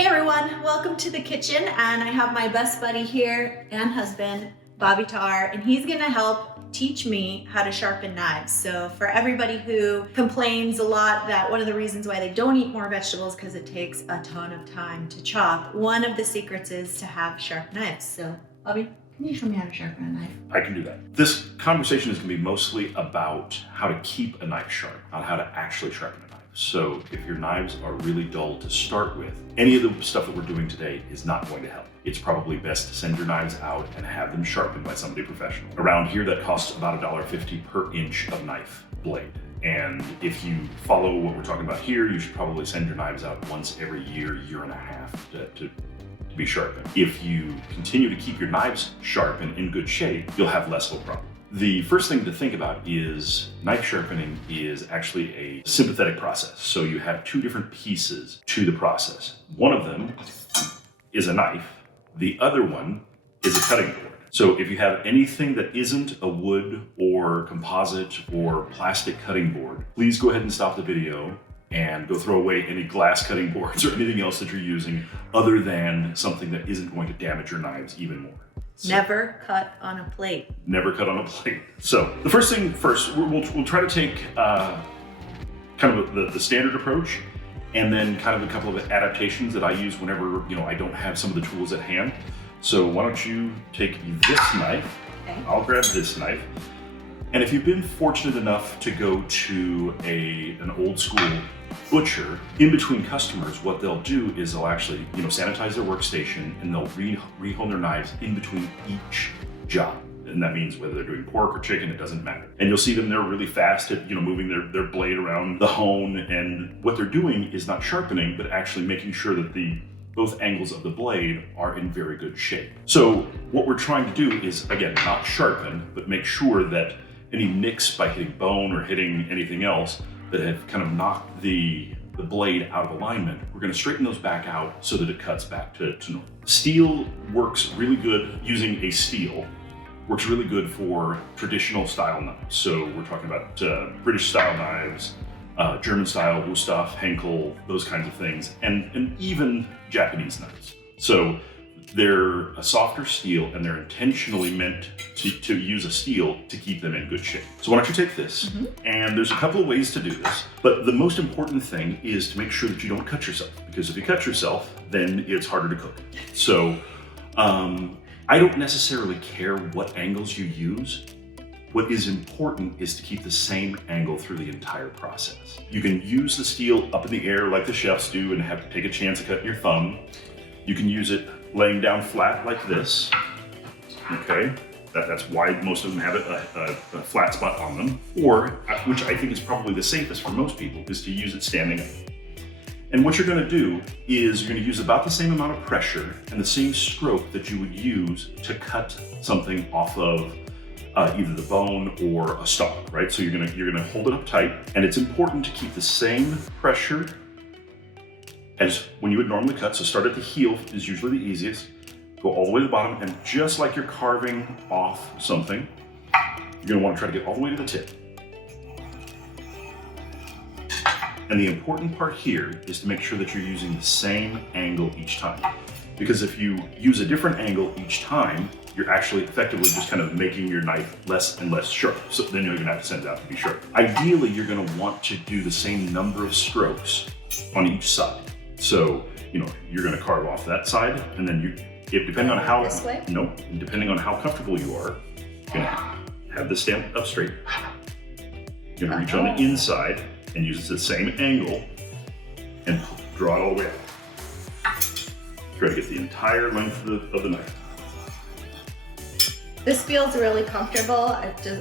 Hey everyone, welcome to the kitchen, and I have my best buddy here and husband, Bobby Tar, and he's gonna help teach me how to sharpen knives. So for everybody who complains a lot that one of the reasons why they don't eat more vegetables because it takes a ton of time to chop, one of the secrets is to have sharp knives. So Bobby, can you show me how to sharpen a knife? I can do that. This conversation is going to be mostly about how to keep a knife sharp, not how to actually sharpen a knife. So if your knives are really dull to start with, any of the stuff that we're doing today is not going to help. It's probably best to send your knives out and have them sharpened by somebody professional. Around here, that costs about $1.50 per inch of knife blade. And if you follow what we're talking about here, you should probably send your knives out once every year, year and a half to be sharpened. If you continue to keep your knives sharp and in good shape, you'll have less of a problem. The first thing to think about is knife sharpening is actually a sympathetic process. So you have two different pieces to the process. One of them is a knife. The other one is a cutting board. So if you have anything that isn't a wood or composite or plastic cutting board, please go ahead and stop the video and go throw away any glass cutting boards or anything else that you're using other than something that isn't going to damage your knives even more. So, Never cut on a plate. Never cut on a plate. So the first thing first, we'll try to take kind of the standard approach and then kind of a couple of adaptations that I use whenever I don't have some of the tools at hand. So why don't you take this knife, Okay. I'll grab this knife. And if you've been fortunate enough to go to an old school butcher, in between customers, what they'll do is they'll actually, sanitize their workstation and they'll rehome their knives in between each job. And that means whether they're doing pork or chicken, it doesn't matter. And you'll see them, they're really fast at, moving their blade around the hone. And what they're doing is not sharpening, but actually making sure that both angles of the blade are in very good shape. So what we're trying to do is, again, not sharpen, but make sure that any nicks by hitting bone or hitting anything else that have kind of knocked the blade out of alignment, we're going to straighten those back out so that it cuts back to normal. Steel works really good, using a steel works really good for traditional style knives. So we're talking about British style knives, German style, Wusthof, Henkel, those kinds of things, and even Japanese knives. So they're a softer steel and they're intentionally meant to use a steel to keep them in good shape. So why don't you take this? And there's a couple of ways to do this, but the most important thing is to make sure that you don't cut yourself, because if you cut yourself, then it's harder to cook. So I don't necessarily care what angles you use. What is important is to keep the same angle through the entire process. You can use the steel up in the air like the chefs do and have to take a chance of cutting your thumb. You can use it laying down flat like this, okay? That's why most of them have a flat spot on them. Or, which I think is probably the safest for most people, is to use it standing up. And what you're gonna do is you're gonna use about the same amount of pressure and the same stroke that you would use to cut something off of either the bone or a stalk, right? So you're gonna hold it up tight, and it's important to keep the same pressure as when you would normally cut. So start at the heel is usually the easiest. Go all the way to the bottom, and just like you're carving off something, you're gonna wanna try to get all the way to the tip. And the important part here is to make sure that you're using the same angle each time. Because if you use a different angle each time, you're actually effectively just kind of making your knife less and less sharp. So then you're gonna have to send it out to be sharp. Ideally, you're gonna want to do the same number of strokes on each side. So, you're gonna carve off that side, and then depending on how, This way? no, depending on how comfortable you are, you're gonna have this stand up straight. You're gonna reach on the inside and use the same angle and draw it all the way out. Try to get the entire length of the knife. This feels really comfortable.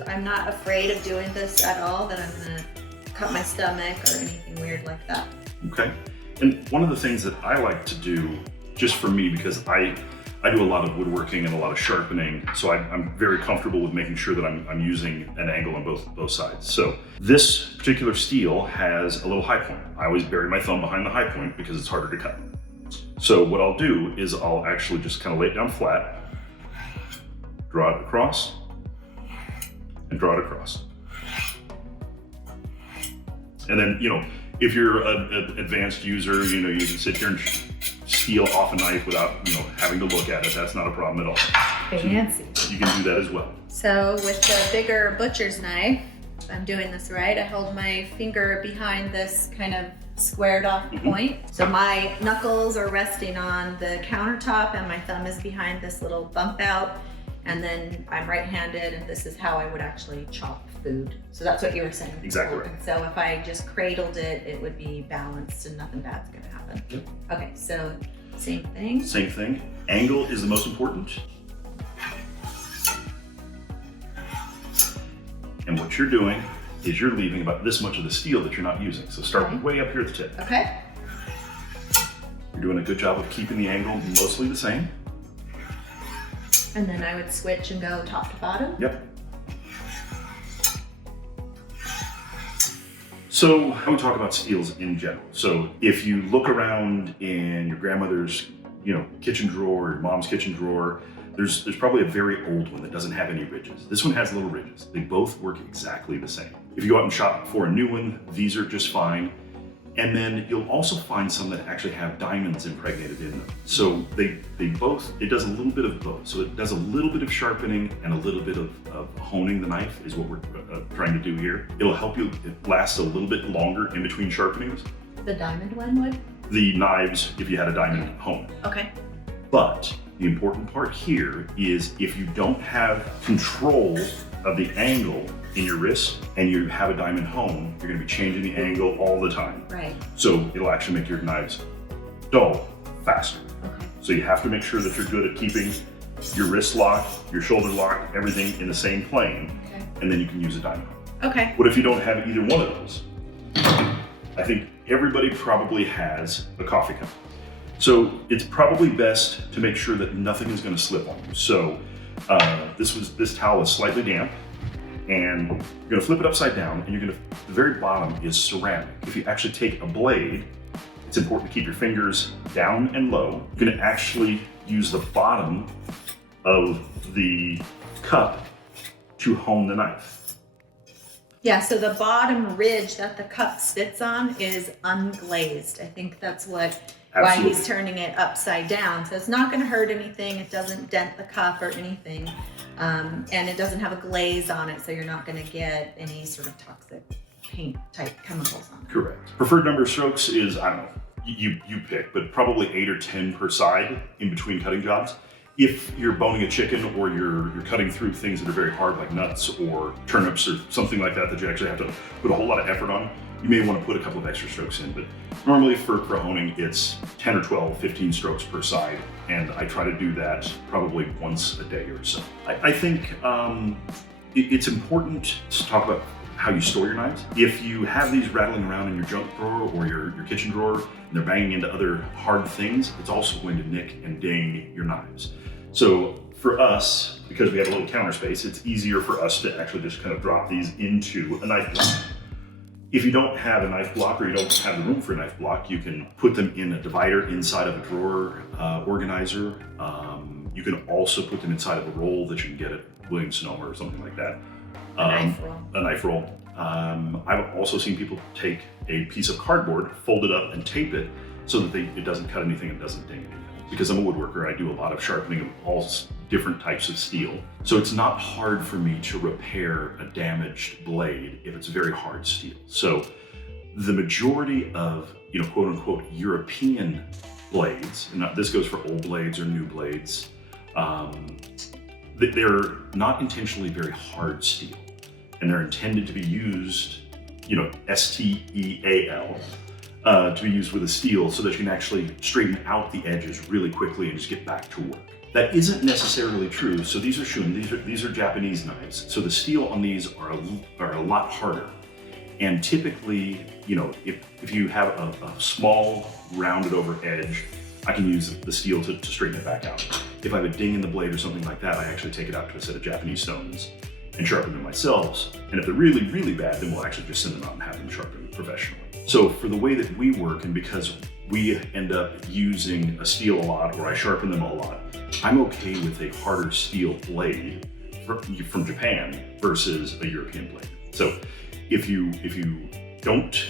I'm not afraid of doing this at all, that I'm gonna cut my stomach or anything weird like that. Okay. And one of the things that I like to do, just for me, because I do a lot of woodworking and a lot of sharpening, so I'm very comfortable with making sure that I'm using an angle on both sides. So this particular steel has a little high point. I always bury my thumb behind the high point because it's harder to cut. So what I'll do is I'll actually just kind of lay it down flat, draw it across, and draw it across. And then, if you're an advanced user, you can sit here and peel off a knife without, having to look at it. That's not a problem at all. Fancy. So you can do that as well. So with the bigger butcher's knife, if I'm doing this right, I hold my finger behind this kind of squared off point. So my knuckles are resting on the countertop and my thumb is behind this little bump out. And then I'm right-handed, and this is how I would actually chop food. So that's what you were saying. Exactly right. And so if I just cradled it, it would be balanced and nothing bad's gonna happen. Yep. Okay, so same thing. Same thing. Angle is the most important. And what you're doing is you're leaving about this much of the steel that you're not using. So start way up here at the tip. Okay. You're doing a good job of keeping the angle mostly the same. And then I would switch and go top to bottom. Yep. So I would talk about steels in general. So if you look around in your grandmother's, kitchen drawer, your mom's kitchen drawer, there's probably a very old one that doesn't have any ridges. This one has little ridges. They both work exactly the same. If you go out and shop for a new one, these are just fine. And then you'll also find some that actually have diamonds impregnated in them. So they both, it does a little bit of both. So it does a little bit of sharpening and a little bit of honing the knife is what we're trying to do here. It'll help you, it lasts a little bit longer in between sharpenings. The diamond one would? The knives, if you had a diamond hone. Okay. But the important part here is if you don't have control of the angle in your wrist and you have a diamond hone, you're gonna be changing the angle all the time. Right. So it'll actually make your knives dull faster. Okay. So you have to make sure that you're good at keeping your wrist lock, your shoulder lock, everything in the same plane, Okay. and then you can use a diamond hone. Okay. What if you don't have either one of those? I think everybody probably has a coffee cup. So it's probably best to make sure that nothing is gonna slip on you. So this towel is slightly damp, and you're gonna flip it upside down, and the very bottom is ceramic. If you actually take a blade, it's important to keep your fingers down and low. You're gonna actually use the bottom of the cup to hone the knife. Yeah, so the bottom ridge that the cup sits on is unglazed. I think that's why he's turning it upside down. So it's not gonna hurt anything. It doesn't dent the cup or anything. And it doesn't have a glaze on it, so you're not gonna get any sort of toxic paint type chemicals on it. Correct. Preferred number of strokes is, I don't know, you pick, but probably 8 or 10 per side in between cutting jobs. If you're boning a chicken or you're cutting through things that are very hard like nuts or turnips or something like that you actually have to put a whole lot of effort on, you may want to put a couple of extra strokes in. But normally for honing, it's 10 or 12, 15 strokes per side. And I try to do that probably once a day or so. I think it's important to talk about how you store your knives. If you have these rattling around in your junk drawer or your kitchen drawer and they're banging into other hard things, it's also going to nick and ding your knives. So for us, because we have a little counter space, it's easier for us to actually just kind of drop these into a knife block. If you don't have a knife block or you don't have the room for a knife block, you can put them in a divider inside of a drawer organizer. You can also put them inside of a roll that you can get at Williams-Sonoma or something like that. A knife roll. I've also seen people take a piece of cardboard, fold it up and tape it so that it doesn't cut anything and doesn't ding anything. Because I'm a woodworker, I do a lot of sharpening of all different types of steel. So it's not hard for me to repair a damaged blade if it's very hard steel. So the majority of, quote unquote, European blades, and this goes for old blades or new blades, they're not intentionally very hard steel. And they're intended to be used, STEAL, to be used with a steel so that you can actually straighten out the edges really quickly and just get back to work. That isn't necessarily true. So these are Shun, these are Japanese knives. So the steel on these are a lot harder. And typically, if you have a small rounded over edge, I can use the steel to straighten it back out. If I have a ding in the blade or something like that, I actually take it out to a set of Japanese stones and sharpen them myself. And if they're really, really bad, then we'll actually just send them out and have them sharpened professionally. So for the way that we work, and because we end up using a steel a lot, or I sharpen them a lot, I'm okay with a harder steel blade from Japan versus a European blade. So if you don't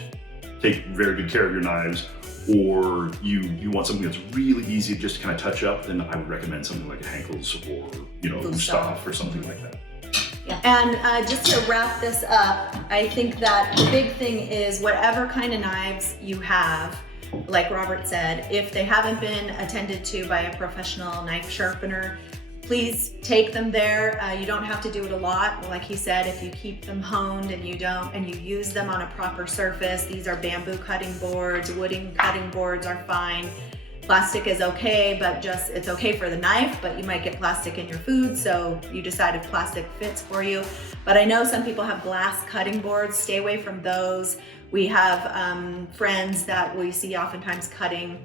take very good care of your knives, or you want something that's really easy to just kind of touch up, then I would recommend something like a Henkel's or, Gustav or something like that. Yeah. And just to wrap this up, I think that the big thing is whatever kind of knives you have, like Robert said, if they haven't been attended to by a professional knife sharpener, please take them there. You don't have to do it a lot. Like he said, if you keep them honed and you use them on a proper surface, these are bamboo cutting boards, wooden cutting boards are fine. Plastic is okay, but it's okay for the knife, but you might get plastic in your food, so you decide if plastic fits for you. But I know some people have glass cutting boards. Stay away from those. We have friends that we see oftentimes cutting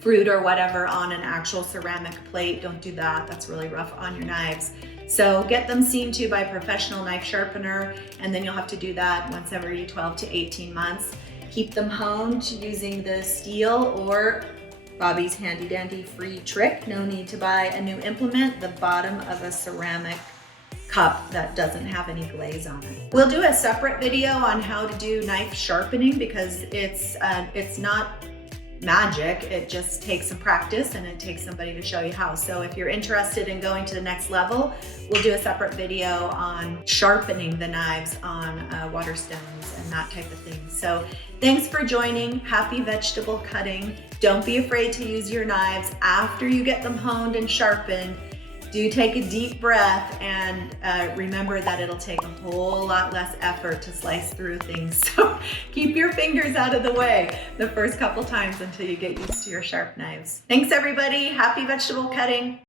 fruit or whatever on an actual ceramic plate. Don't do that. That's really rough on your knives. So get them seen to by a professional knife sharpener, and then you'll have to do that once every 12 to 18 months. Keep them honed using the steel or Bobby's handy dandy free trick. No need to buy a new implement, the bottom of a ceramic cup that doesn't have any glaze on it. We'll do a separate video on how to do knife sharpening because it's not magic. It just takes some practice and it takes somebody to show you how. So if you're interested in going to the next level, we'll do a separate video on sharpening the knives on water stones and that type of thing. So thanks for joining. Happy vegetable cutting. Don't be afraid to use your knives after you get them honed and sharpened. Do take a deep breath and remember that it'll take a whole lot less effort to slice through things. So keep your fingers out of the way the first couple times until you get used to your sharp knives. Thanks everybody. Happy vegetable cutting.